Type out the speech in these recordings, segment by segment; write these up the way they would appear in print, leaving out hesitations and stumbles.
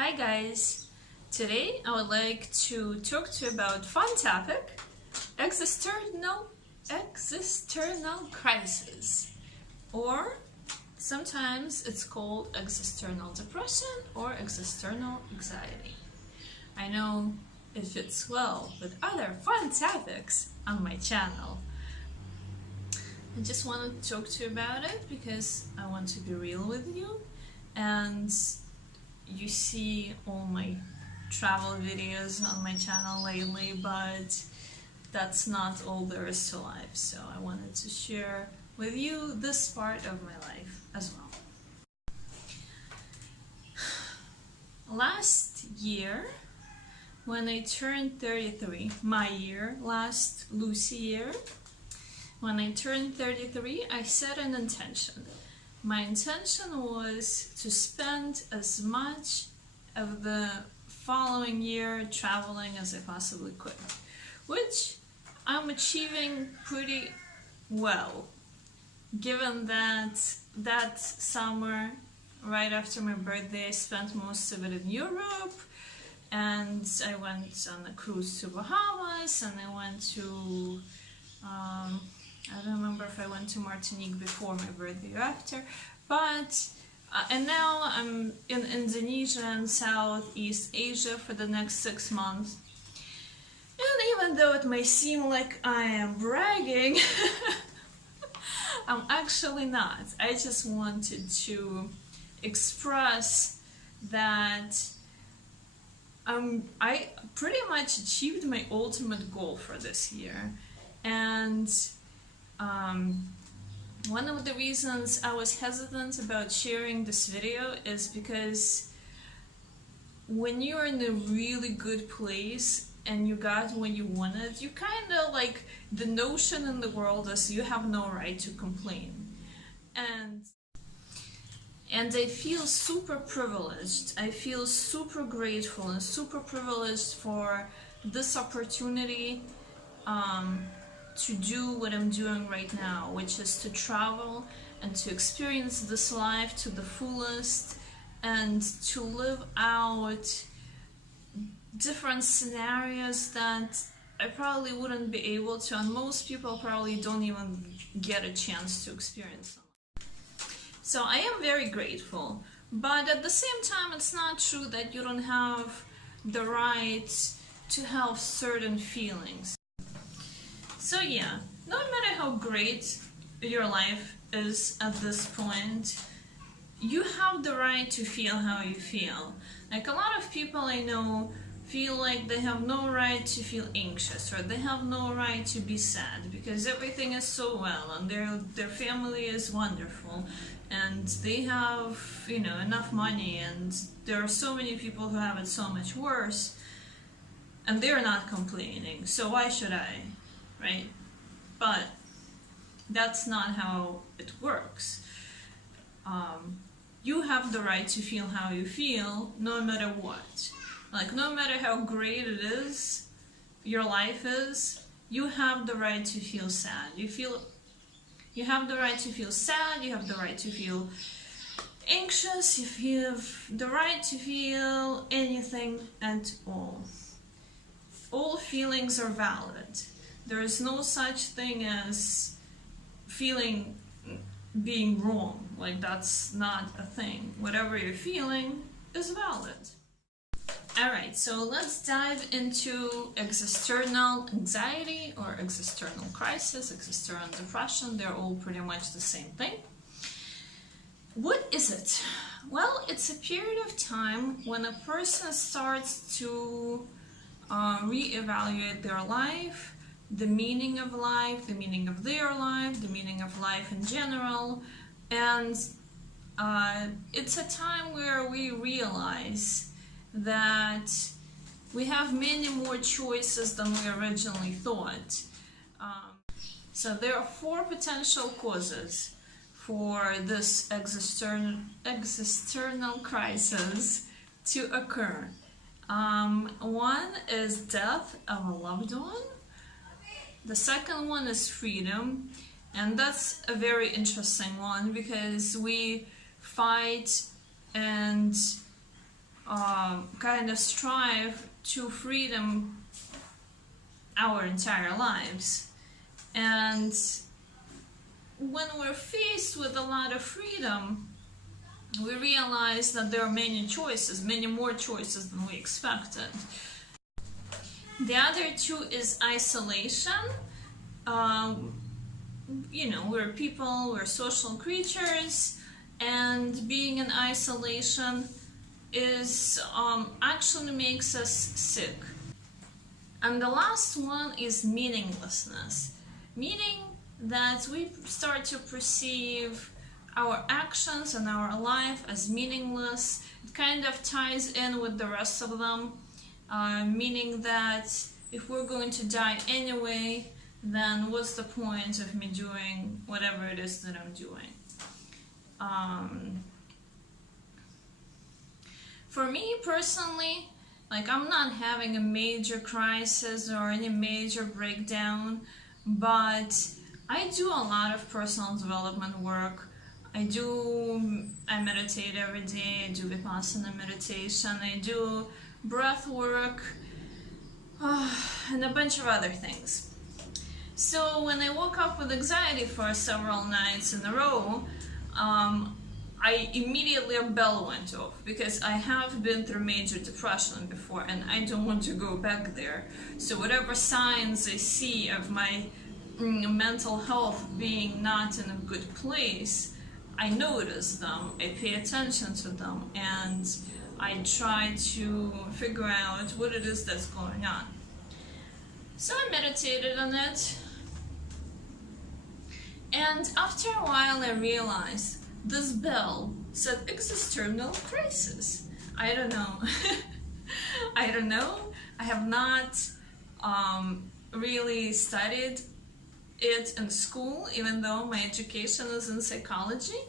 Hi guys! Today I would like to talk to you about fun topic, existential crisis, or sometimes it's called existernal depression or existernal anxiety. I know it fits well with other fun topics on my channel. I just wanted to talk to you about it because I want to be real with you, and you see all my travel videos on my channel lately, but that's not all there is to life, so I wanted to share with you this part of my life as well. Last year, when I turned 33, my year, last Lucy year, when I turned 33, I set an intention. My intention was to spend as much of the following year traveling as I possibly could, which I'm achieving pretty well, given that that summer, right after my birthday, I spent most of it in Europe, and I went on a cruise to Bahamas, and I went to I don't remember if I went to Martinique before my birthday or after, but and now I'm in Indonesia and Southeast Asia for the next 6 months. And even though it may seem like I am bragging, I'm actually not. I just wanted to express that I pretty much achieved my ultimate goal for this year. And one of the reasons I was hesitant about sharing this video is because when you're in a really good place and you got what you wanted, you kind of like, the notion in the world is you have no right to complain. And I feel super privileged. I feel super grateful and super privileged for this opportunity to do what I'm doing right now, which is to travel and to experience this life to the fullest and to live out different scenarios that I probably wouldn't be able to, and most people probably don't even get a chance to experience them. So I am very grateful, but at the same time it's not true that you don't have the right to have certain feelings. So yeah, no matter how great your life is at this point, you have the right to feel how you feel. Like, a lot of people I know feel like they have no right to feel anxious, or they have no right to be sad because everything is so well and their family is wonderful and they have, you know, enough money, and there are so many people who have it so much worse and they're not complaining, so why should I? Right? But that's not how it works. You have the right to feel how you feel no matter what. Like, no matter how great it is, your life is, you have the right to feel sad. You have the right to feel sad, you have the right to feel anxious, you have the right to feel anything at all. All feelings are valid. There is no such thing as being wrong. Like, that's not a thing. Whatever you're feeling is valid. Alright, so let's dive into existential anxiety or existential crisis, existential depression. They're all pretty much the same thing. What is it? Well, it's a period of time when a person starts to reevaluate their life, the meaning of life, the meaning of their life, the meaning of life in general, and it's a time where we realize that we have many more choices than we originally thought. So there are 4 potential causes for this existential crisis to occur. One is death of a loved one. The second one is freedom, and that's a very interesting one because we fight and kind of strive to freedom our entire lives. And when we're faced with a lot of freedom, we realize that there are many choices, many more choices than we expected. The other two is isolation. We're people, we're social creatures, and being in isolation is actually makes us sick. And the last one is meaninglessness, meaning that we start to perceive our actions and our life as meaningless. It kind of ties in with the rest of them, meaning that if we're going to die anyway, then what's the point of me doing whatever it is that I'm doing? For me personally, like, I'm not having a major crisis or any major breakdown, but I do a lot of personal development work. I meditate every day, I do Vipassana meditation, I do breath work, and a bunch of other things. So when I woke up with anxiety for several nights in a row, I immediately a bell went off, because I have been through major depression before and I don't want to go back there. So whatever signs I see of my mental health being not in a good place, I notice them, I pay attention to them, and I try to figure out what it is that's going on. So I meditated on it, and after a while I realized this bell said existential crisis. I don't know. I don't know. I have not really studied it in school, even though my education is in psychology,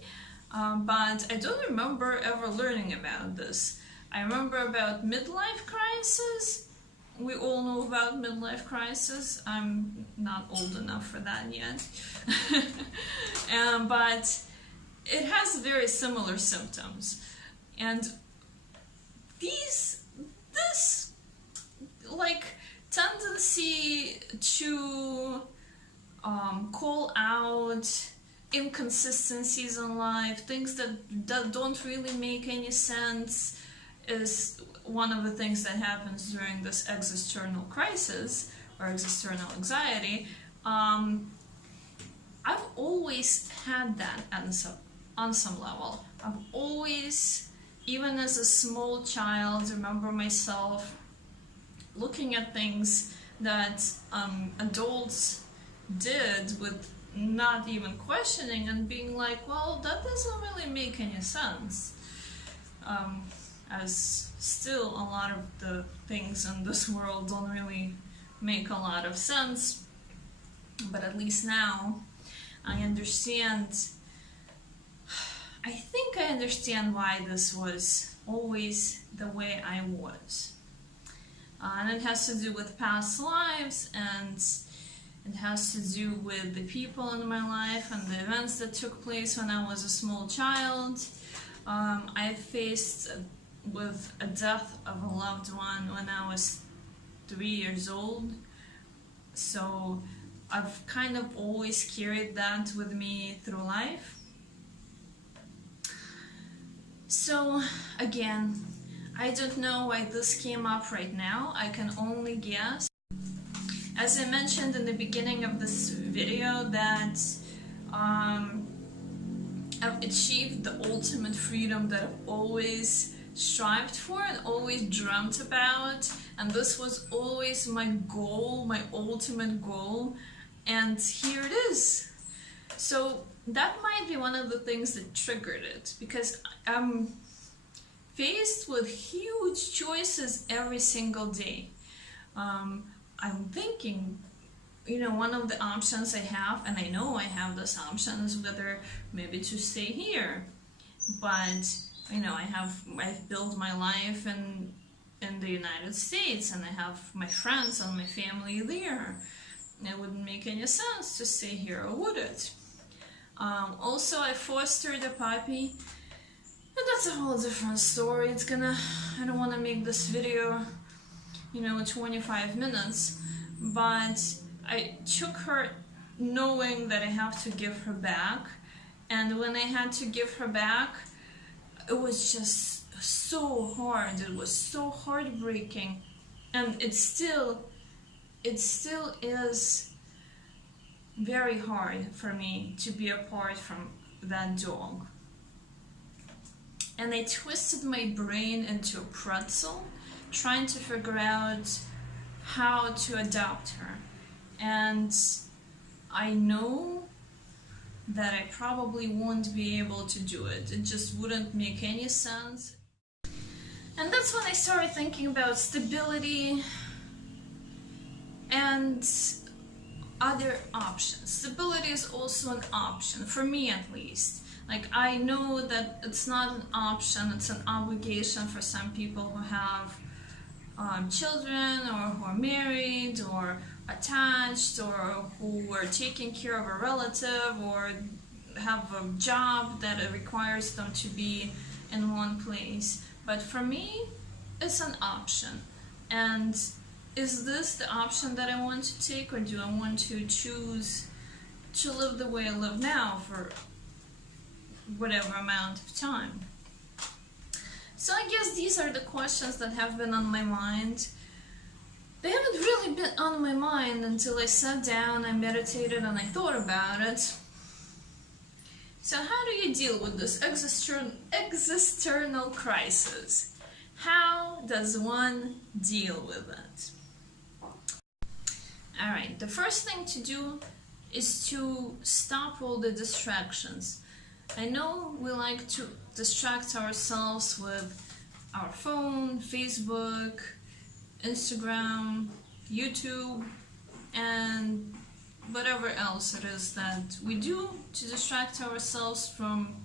but I don't remember ever learning about this. I remember about midlife crisis. We all know about midlife crisis. I'm not old enough for that yet. But it has very similar symptoms. And this like tendency to call out inconsistencies in life, things that don't really make any sense, is one of the things that happens during this existential crisis or existernal anxiety. I've always had that on some level. I've always, even as a small child, remember myself looking at things that adults did with not even questioning and being like, well, that doesn't really make any sense. As still a lot of the things in this world don't really make a lot of sense, but at least now I understand. I think I understand why this was always the way I was. And it has to do with past lives, and it has to do with the people in my life and the events that took place when I was a small child. I faced with a death of a loved one when I was 3 years old. So I've kind of always carried that with me through life. So again, I don't know why this came up right now. I can only guess. As I mentioned in the beginning of this video, that I've achieved the ultimate freedom that I've always strived for and always dreamt about, and this was always my goal, my ultimate goal, and here it is. So that might be one of the things that triggered it, because I'm faced with huge choices every single day. I'm thinking, one of the options I have, and I know I have this option, is whether maybe to stay here, but I've built my life in the United States, and I have my friends and my family there. It wouldn't make any sense to stay here, or would it? Also, I fostered a puppy But that's a whole different story. I don't want to make this video, 25 minutes, but I took her knowing that I have to give her back, and when I had to give her back, it was just so hard. It was so heartbreaking, and it still is very hard for me to be apart from that dog. And I twisted my brain into a pretzel, trying to figure out how to adopt her. And I know that I probably won't be able to do it. It just wouldn't make any sense. And that's when I started thinking about stability and other options. Stability is also an option, for me at least. Like, I know that it's not an option, it's an obligation for some people who have children, or who are married, or attached, or who are taking care of a relative, or have a job that requires them to be in one place. But for me, it's an option. And is this the option that I want to take, or do I want to choose to live the way I live now for whatever amount of time? So I guess these are the questions that have been on my mind. They haven't really been on my mind until I sat down, I meditated, and I thought about it. So how do you deal with this existential crisis? How does one deal with it? Alright, the first thing to do is to stop all the distractions. I know we like to distract ourselves with our phone, Facebook, Instagram, YouTube, and whatever else it is that we do to distract ourselves from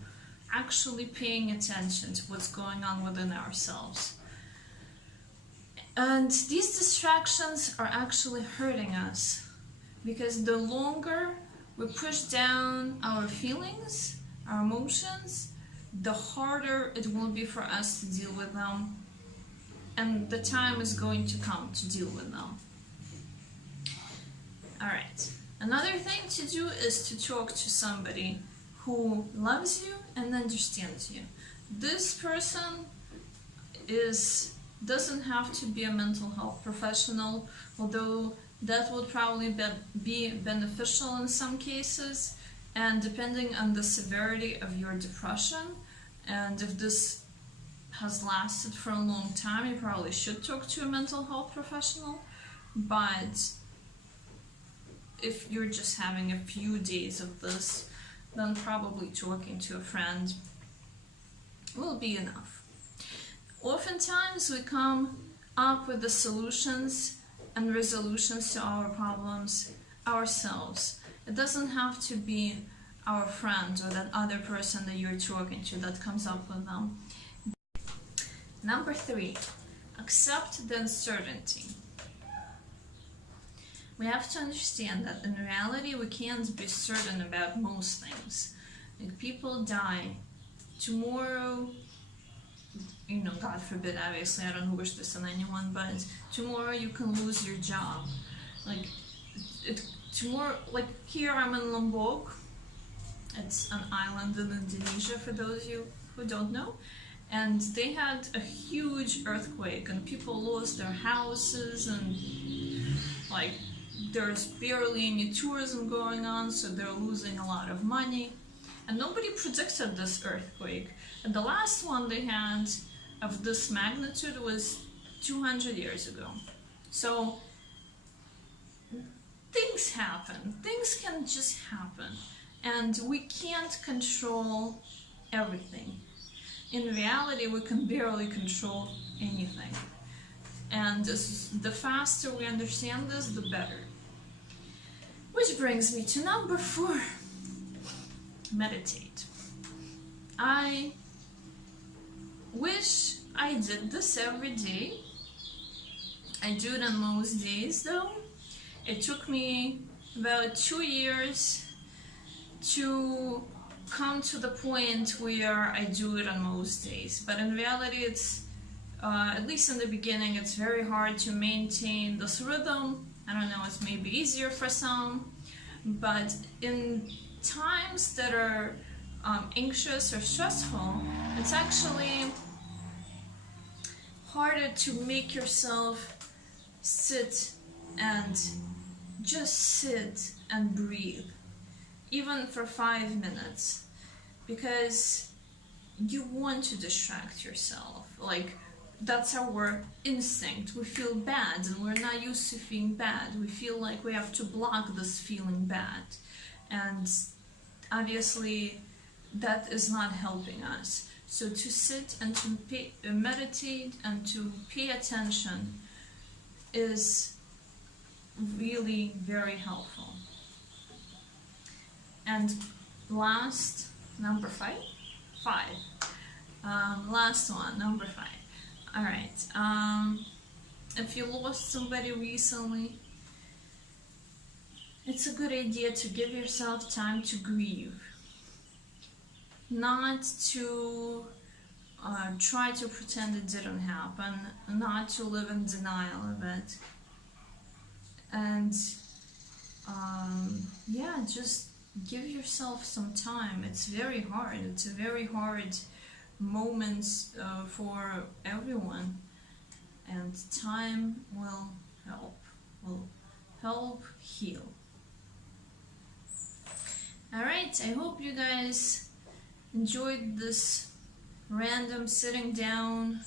actually paying attention to what's going on within ourselves. And these distractions are actually hurting us, because the longer we push down our feelings, our emotions, the harder it will be for us to deal with them, and the time is going to come to deal with them. Alright, another thing to do is to talk to somebody who loves you and understands you. This person doesn't have to be a mental health professional, although that would probably be beneficial in some cases, and depending on the severity of your depression, and if this has lasted for a long time, you probably should talk to a mental health professional. But if you're just having a few days of this, then probably talking to a friend will be enough. Oftentimes we come up with the solutions and resolutions to our problems ourselves. It doesn't have to be our friend or that other person that you're talking to that comes up with them. Number 3, accept the uncertainty. We have to understand that in reality we can't be certain about most things. Like, people die. Tomorrow, God forbid, obviously, I don't wish this on anyone, but tomorrow you can lose your job. Tomorrow, here I'm in Lombok. It's an island in Indonesia, for those of you who don't know. And they had a huge earthquake, and people lost their houses, and there's barely any tourism going on, so they're losing a lot of money. And nobody predicted this earthquake. And the last one they had of this magnitude was 200 years ago. So things happen. Things can just happen. And we can't control everything. In reality, we can barely control anything. And the faster we understand this, the better. Which brings me to number 4. Meditate. I wish I did this every day. I do it on most days though. It took me about 2 years to come to the point where I do it on most days, but in reality it's at least in the beginning it's very hard to maintain this rhythm. I don't know, it's maybe easier for some, but in times that are anxious or stressful, it's actually harder to make yourself sit and just sit and breathe, even for 5 minutes, because you want to distract yourself. Like, that's our instinct. We feel bad and we're not used to feeling bad. We feel like we have to block this feeling bad, and obviously that is not helping us. So to sit and to meditate and to pay attention is really very helpful. And last, number five, last one, number 5. All right. If you lost somebody recently, it's a good idea to give yourself time to grieve, not to try to pretend it didn't happen, not to live in denial of it, and yeah, just give yourself some time. It's very hard. It's a very hard moment for everyone, and time will help heal. Alright, I hope you guys enjoyed this random sitting down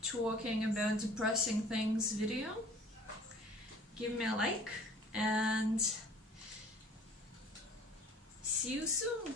talking about depressing things video. Give me a like and see you soon.